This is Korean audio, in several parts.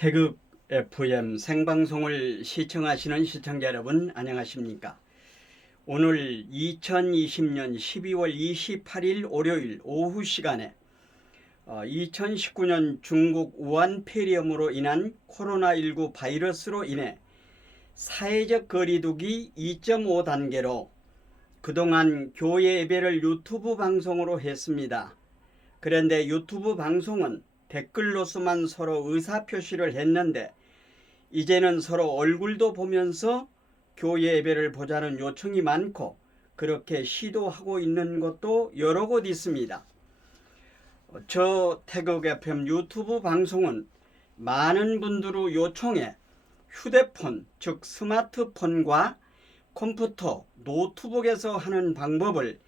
태극 FM 생방송을 시청하시는 시청자 여러분 안녕하십니까? 오늘 2020년 12월 28일 월요일 오후 시간에 어, 2019년 중국 우한 폐렴으로 인한 코로나19 바이러스로 인해 사회적 거리두기 2.5 단계로 그동안 교회 예배를 유튜브 방송으로 했습니다. 그런데 유튜브 방송은 댓글로서만 서로 의사표시를 했는데 이제는 서로 얼굴도 보면서 교회 예배를 보자는 요청이 많고 그렇게 시도하고 있는 것도 여러 곳 있습니다. 저 태극 FM 유튜브 방송은 많은 분들의 요청에 휴대폰 즉 스마트폰과 컴퓨터, 노트북에서 하는 방법을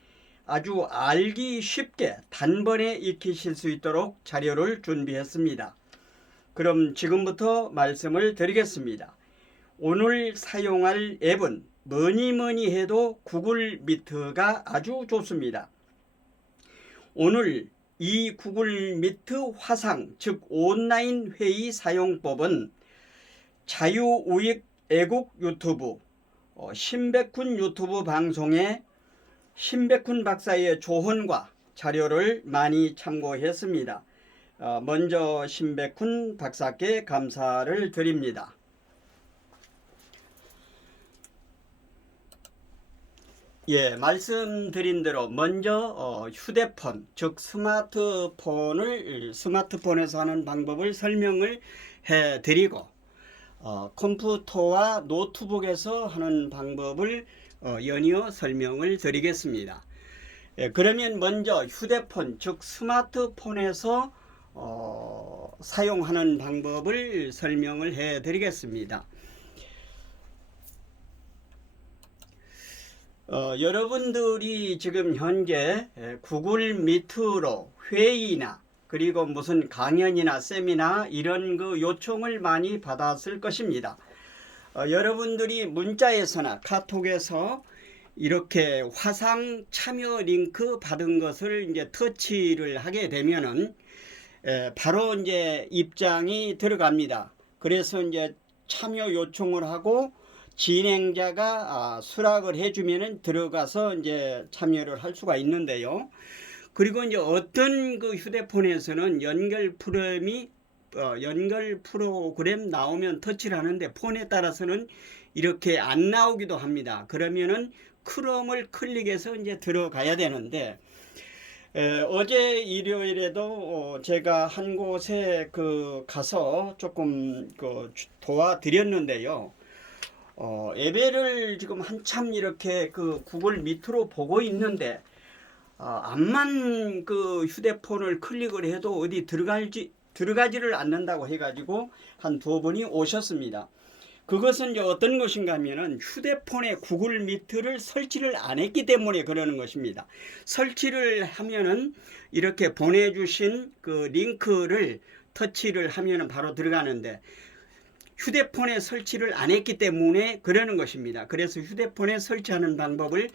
아주 알기 쉽게 단번에 익히실 수 있도록 자료를 준비했습니다. 그럼 지금부터 말씀을 드리겠습니다. 오늘 사용할 앱은 뭐니 뭐니 해도 구글 미트가 아주 좋습니다. 오늘 이 구글 미트 화상 즉 온라인 회의 사용법은 자유우익 애국 유튜브 어, 신백훈 유튜브 방송에 신백훈 박사의 조언과 자료를 많이 참고했습니다. 어, 먼저 신백훈 박사께 감사를 드립니다. 예, 말씀드린 대로 먼저 어, 휴대폰, 즉 스마트폰을 스마트폰에서 하는 방법을 설명을 해 드리고 어, 컴퓨터와 노트북에서 하는 방법을 어, 연이어 설명을 드리겠습니다. 예, 그러면 먼저 휴대폰 즉 스마트폰에서 어, 사용하는 방법을 설명을 해 드리겠습니다. 어, 여러분들이 지금 현재 예, 구글 미트로 회의나 그리고 무슨 강연이나 세미나 이런 그 요청을 많이 받았을 것입니다. 어, 여러분들이 문자에서나 카톡에서 이렇게 화상 참여 링크 받은 것을 이제 터치를 하게 되면은 에, 바로 이제 입장이 들어갑니다. 그래서 이제 참여 요청을 하고 진행자가 아, 수락을 해주면은 들어가서 이제 참여를 할 수가 있는데요. 그리고 이제 어떤 그 휴대폰에서는 연결 프로그램이 어, 연결 프로그램 나오면 터치를 하는데 폰에 따라서는 이렇게 안 나오기도 합니다. 그러면은 크롬을 클릭해서 이제 들어가야 되는데 에, 어제 일요일에도 어, 제가 한 곳에 그 가서 조금 그 도와드렸는데요. 어, 예배를 지금 한참 이렇게 그 구글 밑으로 보고 있는데 어, 암만 그 휴대폰을 클릭을 해도 어디 들어갈지 들어가지를 않는다고 해가지고 한 두 분이 오셨습니다. 그것은 이제 어떤 것인가 하면은 휴대폰에 구글 미트를 설치를 안 했기 때문에 그러는 것입니다. 설치를 하면은 이렇게 보내주신 그 링크를 터치를 하면은 바로 들어가는데 휴대폰에 설치를 안 했기 때문에 그러는 것입니다. 그래서 휴대폰에 설치하는 방법을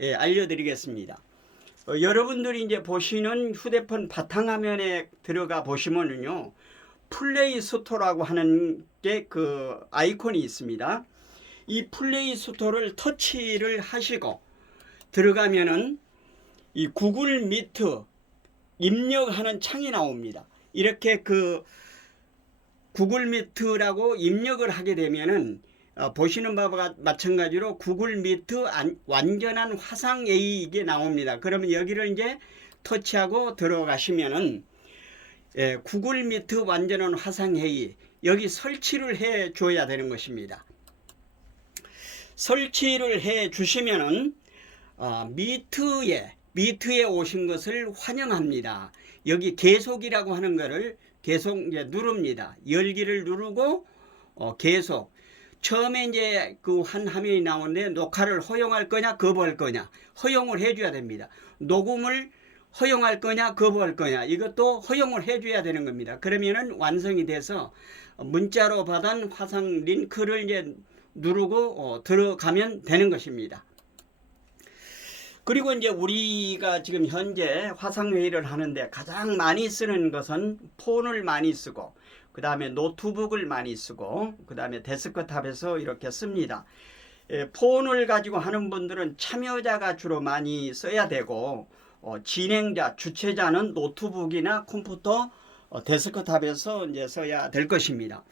예, 알려드리겠습니다. 어, 여러분들이 이제 보시는 휴대폰 바탕화면에 들어가 보시면은요, 플레이 스토어라고 하는 게 그 아이콘이 있습니다. 이 플레이 스토어를 터치를 하시고 들어가면은 이 구글 미트 입력하는 창이 나옵니다. 이렇게 그 구글 미트라고 입력을 하게 되면은 어, 보시는 바와 마찬가지로 구글 미트 안, 완전한 화상 A 이게 나옵니다. 그러면 여기를 이제 터치하고 들어가시면은 예, 구글 미트 완전한 화상 회의 여기 설치를 해 줘야 되는 것입니다. 설치를 해 주시면은 어, 미트에 미트에 오신 것을 환영합니다. 여기 계속이라고 하는 것을 계속 이제 누릅니다. 열기를 누르고 어, 계속 처음에 이제 그 한 화면이 나오는데 녹화를 허용할 거냐 거부할 거냐 허용을 해줘야 됩니다. 녹음을 허용할 거냐 거부할 거냐 이것도 허용을 해줘야 되는 겁니다. 그러면은 완성이 돼서 문자로 받은 화상 링크를 이제 누르고 어, 들어가면 되는 것입니다. 그리고 이제 우리가 지금 현재 화상 회의를 하는데 가장 많이 쓰는 것은 폰을 많이 쓰고 그 다음에 노트북을 많이 쓰고 그 다음에 데스크탑에서 이렇게 씁니다. 예, 폰을 가지고 하는 분들은 참여자가 주로 많이 써야 되고 어, 진행자, 주체자는 노트북이나 컴퓨터, 어, 데스크탑에서 이제 써야 될 것입니다.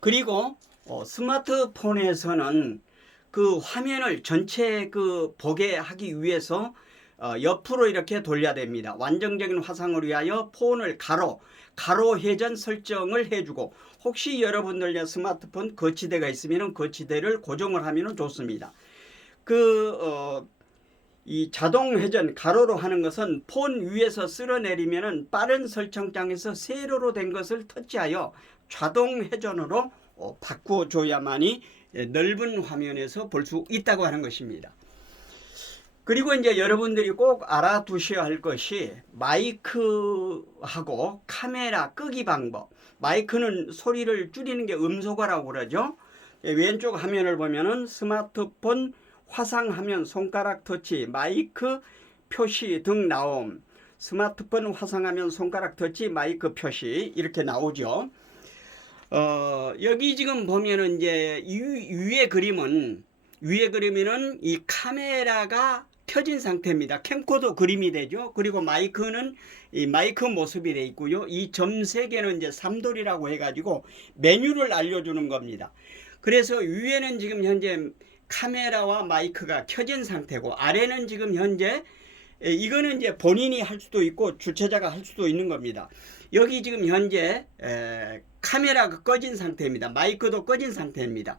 그리고 어, 스마트폰에서는 그 화면을 전체 그 보게 하기 위해서 어, 옆으로 이렇게 돌려야 됩니다. 완전적인 화상을 위하여 폰을 가로 가로 회전 설정을 해주고 혹시 여러분들 스마트폰 거치대가 있으면 거치대를 고정을 하면 좋습니다. 그 어, 이 자동 회전 가로로 하는 것은 폰 위에서 쓸어내리면은 빠른 설정장에서 세로로 된 것을 터치하여 자동 회전으로 어, 바꾸어 줘야만이 예, 넓은 화면에서 볼 수 있다고 하는 것입니다. 그리고 이제 여러분들이 꼭 알아두셔야 할 것이 마이크하고 카메라 끄기 방법. 마이크는 소리를 줄이는 게 음소거라고 그러죠. 예, 왼쪽 화면을 보면은 스마트폰 화상 화면 손가락 터치, 마이크 표시 등 나옴. 스마트폰 화상 화면 손가락 터치, 마이크 표시 이렇게 나오죠. 어, 여기 지금 보면은 이제 이 위에 그림은 위에 그림에는 이 카메라가 켜진 상태입니다. 캠코더 그림이 되죠. 그리고 마이크는 이 마이크 모습이 돼 있고요. 이 점 세 개는 이제 삼돌이라고 해가지고 메뉴를 알려주는 겁니다. 그래서 위에는 지금 현재 카메라와 마이크가 켜진 상태고 아래는 지금 현재 에, 이거는 이제 본인이 할 수도 있고 주체자가 할 수도 있는 겁니다. 여기 지금 현재 에, 카메라가 꺼진 상태입니다. 마이크도 꺼진 상태입니다.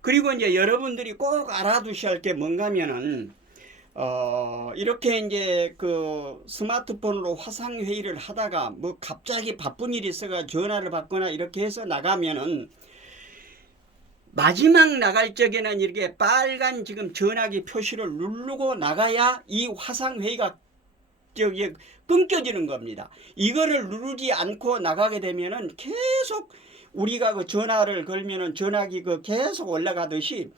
그리고 이제 여러분들이 꼭 알아두셔야 할 게 뭔가면은 어, 이렇게 이제 그 스마트폰으로 화상 회의를 하다가 뭐 갑자기 바쁜 일이 있어가 전화를 받거나 이렇게 해서 나가면은 마지막 나갈 적에는 이렇게 빨간 지금 전화기 표시를 누르고 나가야 이 화상 회의가 저기 끊겨지는 겁니다. 이거를 누르지 않고 나가게 되면은 계속 우리가 그 전화를 걸면은 전화기 그 계속 올라가듯이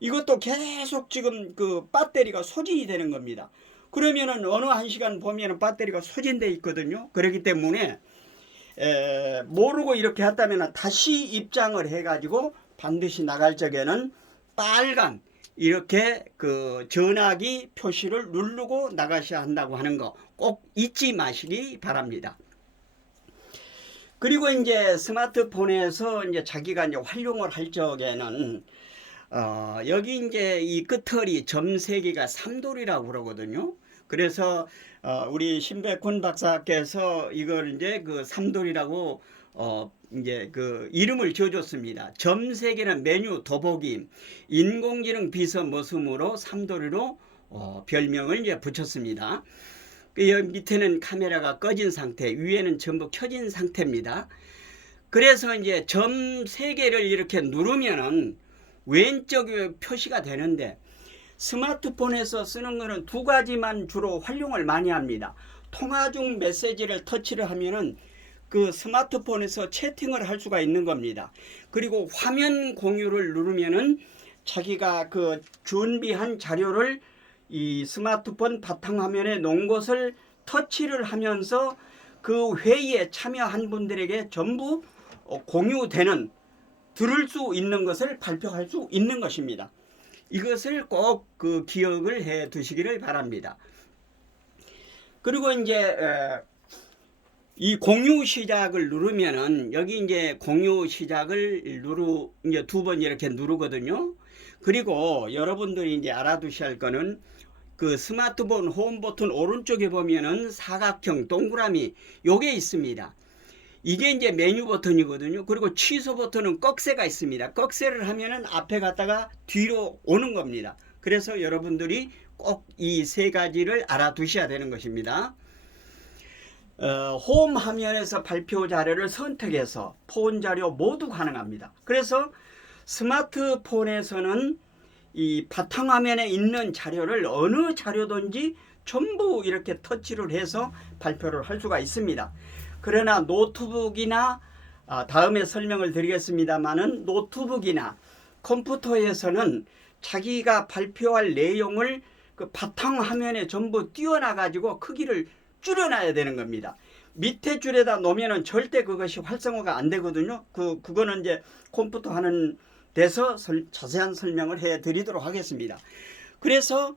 이것도 계속 지금 그 배터리가 소진이 되는 겁니다. 그러면은 어느 한 시간 보면은 배터리가 소진돼 있거든요. 그렇기 때문에 에, 모르고 이렇게 했다면 다시 입장을 해가지고 반드시 나갈 적에는 빨간 이렇게 그 전화기 표시를 누르고 나가셔야 한다고 하는 거 꼭 잊지 마시기 바랍니다. 그리고 이제 스마트폰에서 이제 자기가 이제 활용을 할 적에는 어, 여기 이제 이 끝털이 점세 개가 삼돌이라고 그러거든요. 그래서 어, 우리 신백훈 박사께서 이걸 이제 그 삼돌이라고 어, 이제 그 이름을 지어줬습니다. 점세 개는 메뉴 더보기, 인공지능 비서 모습으로 삼돌이로 어, 별명을 이제 붙였습니다. 그 여기 밑에는 카메라가 꺼진 상태, 위에는 전부 켜진 상태입니다. 그래서 이제 점 세 개를 이렇게 누르면은 왼쪽에 표시가 되는데 스마트폰에서 쓰는 거는 두 가지만 주로 활용을 많이 합니다. 통화 중 메시지를 터치를 하면은 그 스마트폰에서 채팅을 할 수가 있는 겁니다. 그리고 화면 공유를 누르면은 자기가 그 준비한 자료를 이 스마트폰 바탕화면에 놓은 것을 터치를 하면서 그 회의에 참여한 분들에게 전부 어, 공유되는 들을 수 있는 것을 발표할 수 있는 것입니다. 이것을 꼭 그 기억을 해 두시기를 바랍니다. 그리고 이제 에, 이 공유 시작을 누르면은 여기 이제 공유 시작을 누르 이제 두 번 이렇게 누르거든요. 그리고 여러분들이 이제 알아두셔야 할 거는 그 스마트폰 홈 버튼 오른쪽에 보면은 사각형 동그라미 요게 있습니다. 이게 이제 메뉴 버튼이거든요. 그리고 취소 버튼은 꺽쇠가 있습니다. 꺽쇠를 하면은 앞에 갔다가 뒤로 오는 겁니다. 그래서 여러분들이 꼭 이 세 가지를 알아두셔야 되는 것입니다. 어, 홈 화면에서 발표 자료를 선택해서 폰 자료 모두 가능합니다. 그래서 스마트폰에서는 이 바탕화면에 있는 자료를 어느 자료든지 전부 이렇게 터치를 해서 발표를 할 수가 있습니다. 그러나 노트북이나 아, 다음에 설명을 드리겠습니다만은 노트북이나 컴퓨터에서는 자기가 발표할 내용을 그 바탕 화면에 전부 띄워놔 가지고 크기를 줄여놔야 되는 겁니다. 밑에 줄에다 놓으면은 절대 그것이 활성화가 안 되거든요. 그 그거는 이제 컴퓨터 하는 데서 설- 자세한 설명을 해 드리도록 하겠습니다. 그래서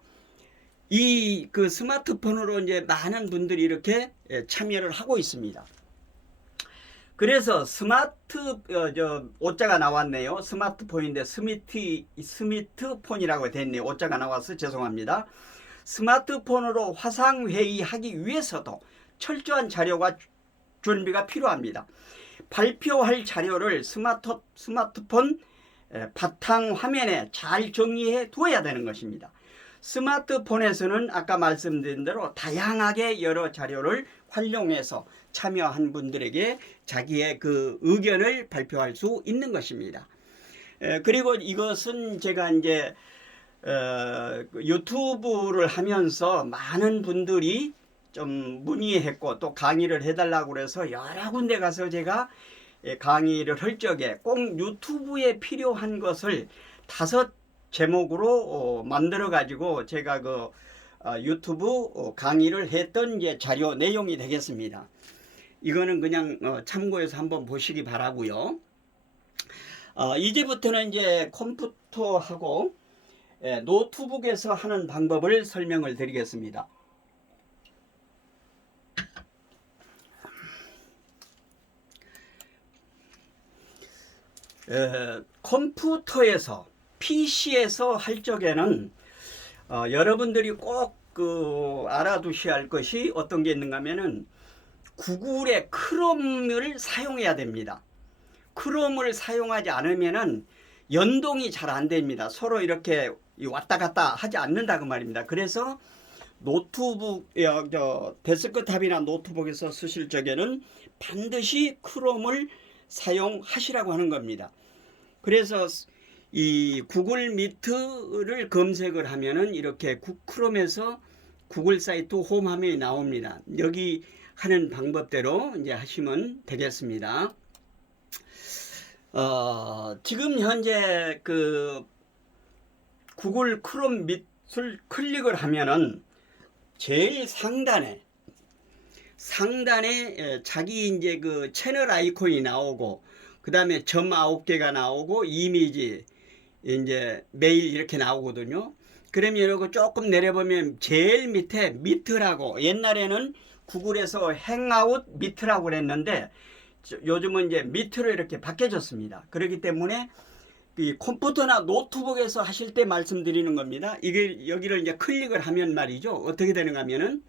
이 그 스마트폰으로 이제 많은 분들이 이렇게 예, 참여를 하고 있습니다. 그래서 스마트 어, 저 오자가 나왔네요. 스마트폰인데 스미트 스미트폰이라고 됐네요. 오자가 나와서 죄송합니다. 스마트폰으로 화상 회의하기 위해서도 철저한 자료가 준비가 필요합니다. 발표할 자료를 스마트 스마트폰 에, 바탕 화면에 잘 정리해 두어야 되는 것입니다. 스마트폰에서는 아까 말씀드린 대로 다양하게 여러 자료를 활용해서 참여한 분들에게 자기의 그 의견을 발표할 수 있는 것입니다. 에, 그리고 이것은 제가 이제 어, 그 유튜브를 하면서 많은 분들이 좀 문의했고 또 강의를 해달라고 그래서 여러 군데 가서 제가 예, 강의를 할 적에 꼭 유튜브에 필요한 것을 다섯 제목으로 어, 만들어 가지고 제가 그 어, 유튜브 어, 강의를 했던 이제 자료 내용이 되겠습니다. 이거는 그냥 어, 참고해서 한번 보시기 바라고요. 어, 이제부터는 이제 컴퓨터하고 예, 노트북에서 하는 방법을 설명을 드리겠습니다. 에, 컴퓨터에서 PC에서 할 적에는 어, 여러분들이 꼭 그 알아두셔야 할 것이 어떤 게 있는가 하면은 구글의 크롬을 사용해야 됩니다. 크롬을 사용하지 않으면은 연동이 잘 안 됩니다. 서로 이렇게 왔다 갔다 하지 않는다 그 말입니다. 그래서 노트북, 어, 저 데스크탑이나 노트북에서 쓰실 적에는 반드시 크롬을 사용하시라고 하는 겁니다. 그래서 이 구글 미트를 검색을 하면은 이렇게 구- 크롬에서 구글 사이트 홈 화면이 나옵니다. 여기 하는 방법대로 이제 하시면 되겠습니다. 어, 지금 현재 그 구글 크롬 밑을 클릭을 하면은 제일 상단에 상단에 에, 자기 이제 그 채널 아이콘이 나오고 그 다음에 점 아홉 개가 나오고 이미지 이제 메일 이렇게 나오거든요. 그러면 이러고 조금 내려보면 제일 밑에 미트라고 옛날에는 구글에서 행아웃 미트라고 그랬는데 저- 요즘은 이제 미트로 이렇게 바뀌어졌습니다. 그렇기 때문에 이 컴퓨터나 노트북에서 하실 때 말씀드리는 겁니다. 이게 여기를 이제 클릭을 하면 말이죠. 어떻게 되는가 하면은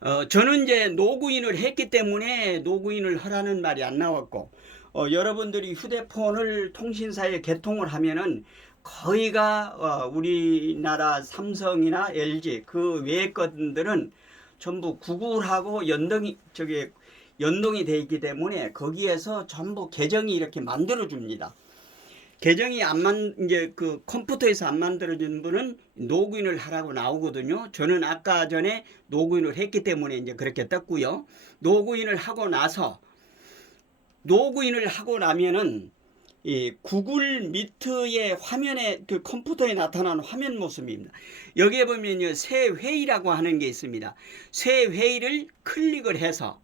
어, 저는 이제 로그인을 했기 때문에 로그인을 하라는 말이 안 나왔고 어, 여러분들이 휴대폰을 통신사에 개통을 하면은 거의가 어, 우리나라 삼성이나 LG 그 외의 것들은 전부 구글하고 연동이 저기 연동이 돼 있기 때문에 거기에서 전부 계정이 이렇게 만들어 줍니다. 계정이 안 만, 이제 그 컴퓨터에서 안 만들어진 분은 로그인을 하라고 나오거든요. 저는 아까 전에 로그인을 했기 때문에 이제 그렇게 떴고요. 로그인을 하고 나서 로그인을 하고 나면은 이 구글 미트의 화면에 그 컴퓨터에 나타나는 화면 모습입니다. 여기에 보면요 새 회의라고 하는 게 있습니다. 새 회의를 클릭을 해서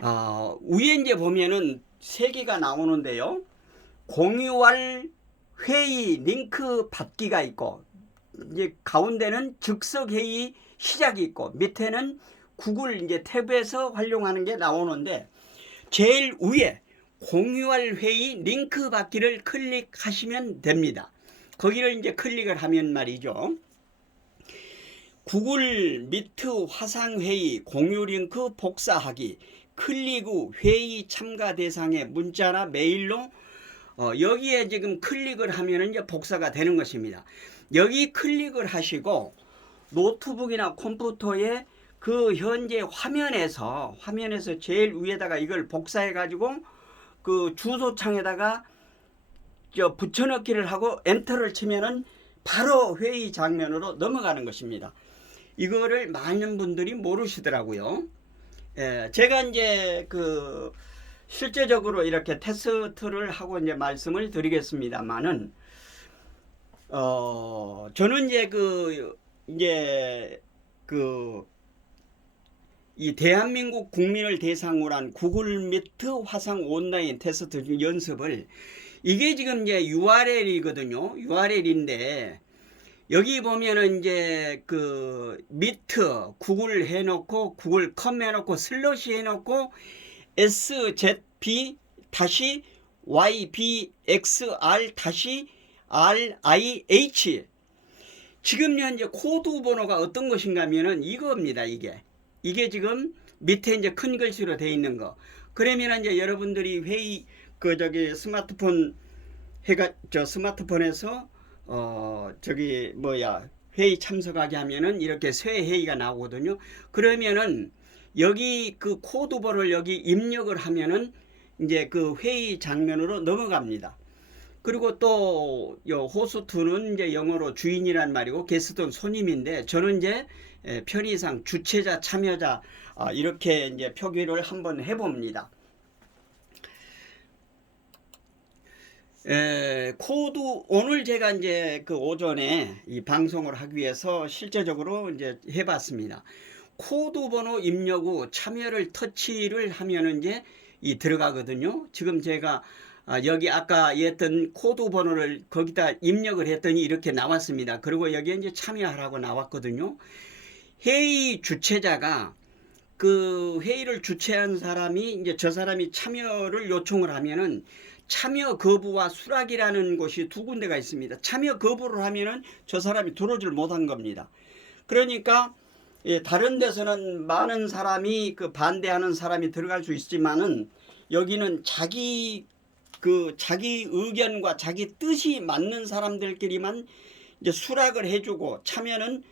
어, 위에 이제 보면은 세 개가 나오는데요. 공유할 회의 링크 받기가 있고 이제 가운데는 즉석 회의 시작이 있고 밑에는 구글 이제 탭에서 활용하는 게 나오는데 제일 위에 공유할 회의 링크 받기를 클릭하시면 됩니다. 거기를 이제 클릭을 하면 말이죠. 구글 미트 화상 회의 공유 링크 복사하기 클릭 후 회의 참가 대상에 문자나 메일로 어, 여기에 지금 클릭을 하면 이제 복사가 되는 것입니다. 여기 클릭을 하시고 노트북이나 컴퓨터에 그 현재 화면에서 화면에서 제일 위에다가 이걸 복사해 가지고 그 주소창에다가 저 붙여넣기를 하고 엔터를 치면은 바로 회의 장면으로 넘어가는 것입니다. 이거를 많은 분들이 모르시더라고요. 예, 제가 이제 그 실제적으로 이렇게 테스트를 하고 이제 말씀을 드리겠습니다만은 어 저는 이제 그 이제 그 이 대한민국 국민을 대상으로 한 구글 미트 화상 온라인 테스트 연습을 이게 지금 이제 URL이거든요. URL인데 여기 보면은 이제 그 미트 구글 해놓고 구글 컴 해놓고 슬러시 해놓고 SZB 다시 YBXR 다시 RIH 지금 현재 코드 번호가 어떤 것인가 하면은 이겁니다 이게 이게 지금 밑에 이제 큰 글씨로 되어 있는 거 그러면 이제 여러분들이 회의 그 저기 스마트폰 해가 저 스마트폰에서 어 저기 뭐야 회의 참석하게 하면은 이렇게 새 회의가 나오거든요. 그러면은 여기 그 코드 번호를 여기 입력을 하면은 이제 그 회의 장면으로 넘어갑니다. 그리고 또요 호스트는 이제 영어로 주인이란 말이고 게스트는 손님인데 저는 이제 에, 편의상 주체자 참여자 아, 이렇게 이제 표기를 한번 해봅니다. 에, 코드 오늘 제가 이제 그 오전에 이 방송을 하기 위해서 실제적으로 이제 해봤습니다. 코드 번호 입력 후 참여를 터치를 하면은 이제 이 들어가거든요. 지금 제가 아, 여기 아까 했던 코드 번호를 거기다 입력을 했더니 이렇게 나왔습니다. 그리고 여기에 이제 참여하라고 나왔거든요. 회의 주최자가 그 회의를 주최한 사람이 이제 저 사람이 참여를 요청을 하면은 참여 거부와 수락이라는 곳이 두 군데가 있습니다. 참여 거부를 하면은 저 사람이 들어오질 못한 겁니다. 그러니까 예, 다른 데서는 많은 사람이 그 반대하는 사람이 들어갈 수 있지만은 여기는 자기 그 자기 의견과 자기 뜻이 맞는 사람들끼리만 이제 수락을 해주고 참여는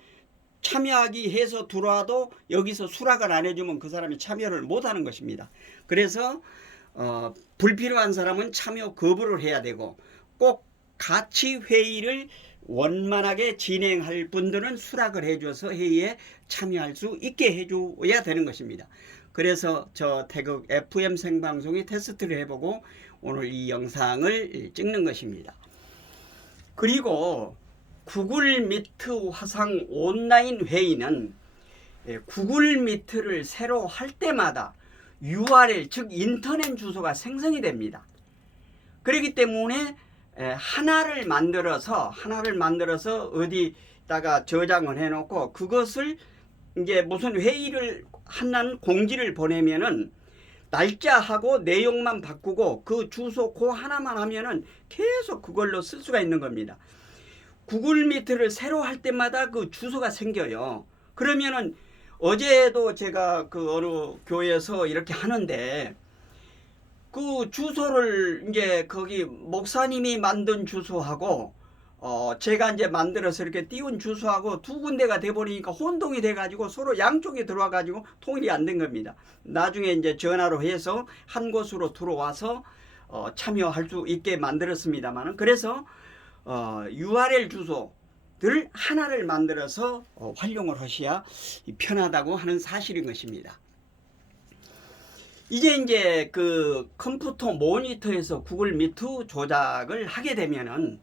참여하기 해서 들어와도 여기서 수락을 안 해주면 그 사람이 참여를 못하는 것입니다. 그래서 어, 불필요한 사람은 참여 거부를 해야 되고 꼭 같이 회의를 원만하게 진행할 분들은 수락을 해줘서 회의에 참여할 수 있게 해줘야 되는 것입니다. 그래서 저 태극 FM 생방송에 테스트를 해보고 오늘 이 영상을 찍는 것입니다. 그리고 구글 미트 화상 온라인 회의는 예, 구글 미트를 새로 할 때마다 URL 즉 인터넷 주소가 생성이 됩니다. 그렇기 때문에 에, 하나를 만들어서 하나를 만들어서 어디다가 저장을 해놓고 그것을 이제 무슨 회의를 하는 공지를 보내면은 날짜하고 내용만 바꾸고 그 주소 그 하나만 하면은 계속 그걸로 쓸 수가 있는 겁니다. 구글 미트를 새로 할 때마다 그 주소가 생겨요. 그러면은 어제도 제가 그 어느 교회에서 이렇게 하는데 그 주소를 이제 거기 목사님이 만든 주소하고 어 제가 이제 만들어서 이렇게 띄운 주소하고 두 군데가 돼 버리니까 혼동이 돼 가지고 서로 양쪽에 들어와 가지고 통일이 안 된 겁니다. 나중에 이제 전화로 해서 한 곳으로 들어와서 어 참여할 수 있게 만들었습니다만은 그래서 어 URL 주소들 하나를 만들어서 어 활용을 하셔야 편하다고 하는 사실인 것입니다. 이제 이제 그 컴퓨터 모니터에서 구글 미트 조작을 하게 되면은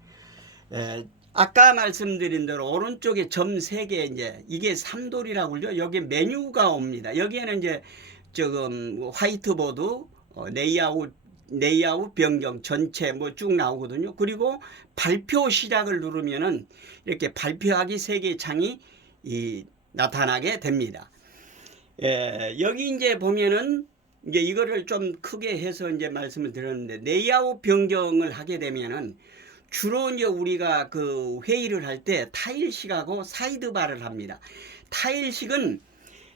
에, 아까 말씀드린 대로 오른쪽에 점 세 개 이제 이게 삼돌이라고 그러죠. 여기 메뉴가 옵니다. 여기에는 이제 지금 화이트보드 어, 레이아웃 레이아웃 변경 전체 뭐 쭉 나오거든요. 그리고 발표 시작을 누르면은 이렇게 발표하기 세 개 창이 이, 나타나게 됩니다. 에, 여기 이제 보면은 이제 이거를 좀 크게 해서 이제 말씀을 드렸는데 레이아웃 변경을 하게 되면은 주로 이제 우리가 그 회의를 할 때 타일식하고 사이드바를 합니다. 타일식은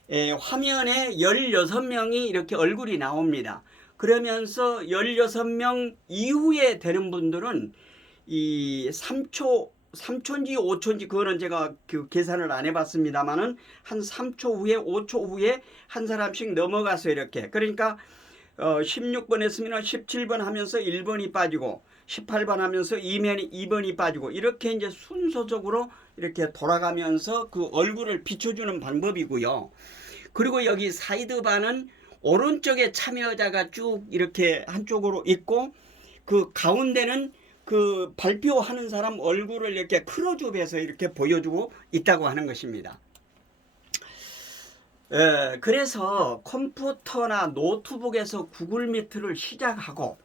에, 화면에 16명이 이렇게 얼굴이 나옵니다. 그러면서 16명 이후에 되는 분들은 이 3초 3초인지 5초인지 그거는 제가 그 계산을 안 해봤습니다만은 한 3초 후에 5초 후에 한 사람씩 넘어가서 이렇게 그러니까 어 16번 했으면 17번 하면서 1번이 빠지고 18번 하면서 2번이 2번이 빠지고 이렇게 이제 순서적으로 이렇게 돌아가면서 그 얼굴을 비춰주는 방법이고요. 그리고 여기 사이드 바는 오른쪽에 참여자가 쭉 이렇게 한쪽으로 있고 그 가운데는 그 발표하는 사람 얼굴을 이렇게 크로즈업해서 이렇게 보여주고 있다고 하는 것입니다. 예, 그래서 컴퓨터나 노트북에서 구글 미트를 시작하고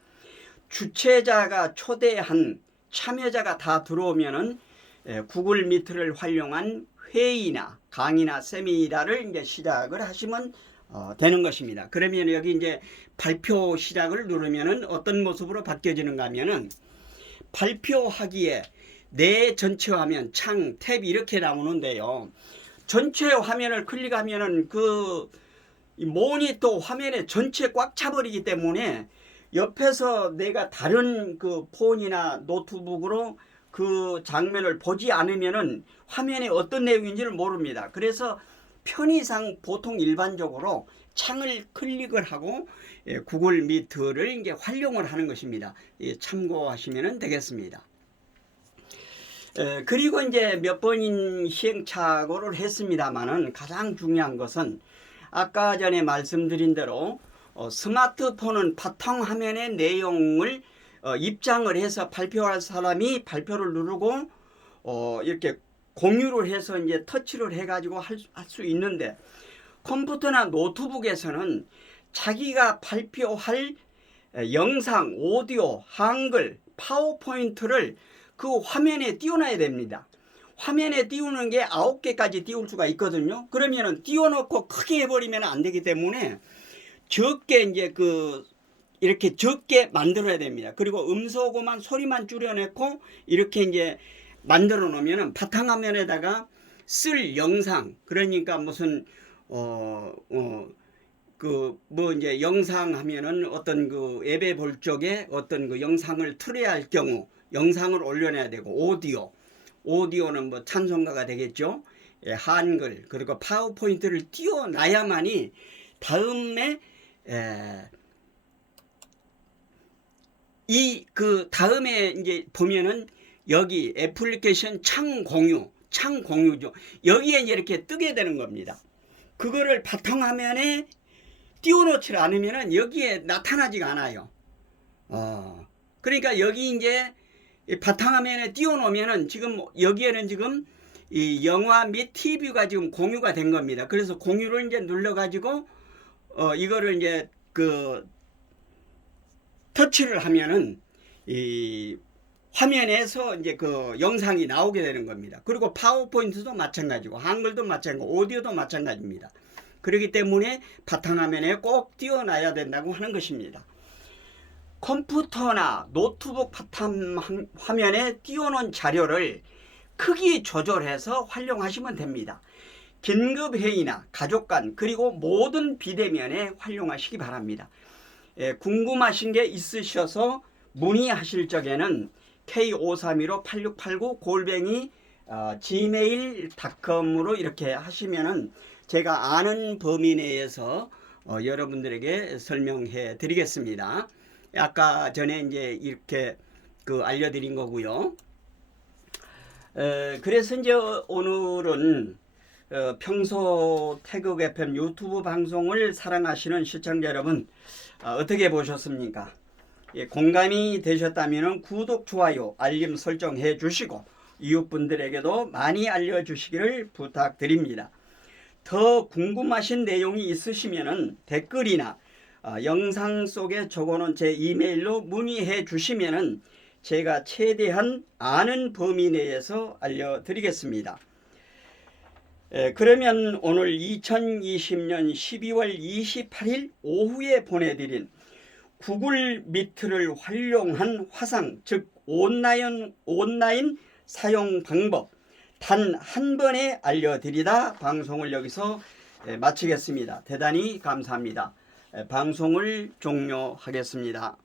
주최자가 초대한 참여자가 다 들어오면은 예, 구글 미트를 활용한 회의나 강의나 세미나를 이제 시작을 하시면 어, 되는 것입니다. 그러면 여기 이제 발표 시작을 누르면은 어떤 모습으로 바뀌어지는가 하면은 발표하기에 내 전체 화면, 창, 탭 이렇게 나오는데요. 전체 화면을 클릭하면은 그이 모니터 화면에 전체 꽉 차버리기 때문에 옆에서 내가 다른 그 폰이나 노트북으로 그 장면을 보지 않으면은 화면에 어떤 내용인지를 모릅니다. 그래서 편의상 보통 일반적으로 창을 클릭을 하고 예, 구글 미트를 이제 활용을 하는 것입니다. 예, 참고하시면 되겠습니다. 에, 그리고 이제 몇 번인 시행착오를 했습니다만은 가장 중요한 것은 아까 전에 말씀드린 대로 어, 스마트폰은 바탕 화면의 내용을 어, 입장을 해서 발표할 사람이 발표를 누르고 어, 이렇게 공유를 해서 이제 터치를 해가지고 할수 있는데 컴퓨터나 노트북에서는 자기가 발표할 에, 영상, 오디오, 한글, 파워포인트를 그 화면에 띄워놔야 됩니다. 화면에 띄우는 게 아홉 개까지 띄울 수가 있거든요. 그러면은 띄워놓고 크게 해버리면 안 되기 때문에 적게 이제 그 이렇게 적게 만들어야 됩니다. 그리고 음소거만 소리만 줄여놓고 이렇게 이제 만들어 놓으면은 바탕화면에다가 쓸 영상 그러니까 무슨 어 어 그 뭐 이제 영상 하면은 어떤 그 앱에 볼 적에 어떤 그 영상을 틀어야 할 경우 영상을 올려놔야 되고 오디오 오디오는 뭐 찬송가가 되겠죠. 예, 한글 그리고 파워포인트를 띄워놔야만이 다음에 예, 이그 다음에 이제 보면은 여기 애플리케이션 창 공유, 창 공유죠. 여기에 이렇게 뜨게 되는 겁니다. 그거를 바탕화면에 띄워놓지 않으면은 여기에 나타나지가 않아요. 어, 그러니까 여기 이제 이 바탕화면에 띄워놓으면은 지금 여기에는 지금 이 영화 및 TV가 지금 공유가 된 겁니다. 그래서 공유를 이제 눌러가지고 어 이거를 이제 그 터치를 하면은 이 화면에서 이제 그 영상이 나오게 되는 겁니다. 그리고 파워포인트도 마찬가지고 한글도 마찬가지고 오디오도 마찬가지입니다. 그렇기 때문에 바탕화면에 꼭 띄워놔야 된다고 하는 것입니다. 컴퓨터나 노트북 바탕 화면에 띄워놓은 자료를 크기 조절해서 활용하시면 됩니다. 긴급 회의나 가족 간 그리고 모든 비대면에 활용하시기 바랍니다. 예, 궁금하신 게 있으셔서 문의하실 적에는 K531-8689 골뱅이 어, gmail.com으로 이렇게 하시면은 제가 아는 범위 내에서 어, 여러분들에게 설명해 드리겠습니다. 아까 전에 이제 이렇게 그 알려드린 거고요. 에, 그래서 이제 오늘은 어, 평소 태극 FM 유튜브 방송을 사랑하시는 시청자 여러분 어, 떻게 보셨습니까? 예, 공감이 되셨다면 구독, 좋아요, 알림 설정해 주시고 이웃분들에게도 많이 알려주시기를 부탁드립니다. 더 궁금하신 내용이 있으시면 댓글이나 어, 영상 속에 적어놓은 제 이메일로 문의해 주시면은 제가 최대한 아는 범위 내에서 알려드리겠습니다. 에, 그러면 오늘 2020년 12월 28일 오후에 보내드린 구글 미트를 활용한 화상, 즉 온라인, 온라인 사용 방법 단 한 번에 알려드리다 방송을 여기서 마치겠습니다. 대단히 감사합니다. 방송을 종료하겠습니다.